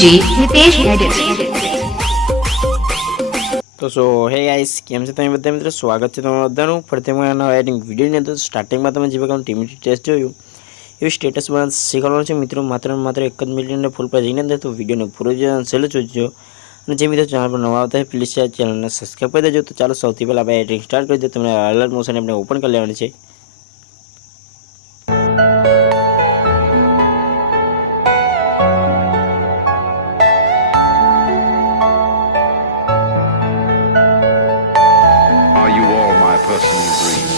DJ Hitesh Edit. તો સો હે guys કેમ છો તમે બધા મિત્રો સ્વાગત છે તમારું બધાનું ફરીથી હું નવા એડિંગ વિડીયોની અંદર સ્ટાર્ટિંગમાં તમે જે પ્રકારનું ટીમ ટેસ્ટ જોયું એવું સ્ટેટસ બનાવવાનું શીખવાનું છે મિત્રો માત્ર 1 જ મિનિટને ફૂલ પર જઈને અંદર તો વિડીયોને પૂરો છેલ્લે જોજો અને જે મિત્રો ચેનલ પર નવા આવતા હોય પ્લીઝ ચેનલને સબસ્ક્રાઈબ કરી દેજો તો ચાલો સૌથી પહેલાં આપણે એડિંગ સ્ટાર્ટ કરી દઈએ તમને અલર્ટ મોશન આપણે ઓપન કરી લેવાની છે Are you all my personal dreams?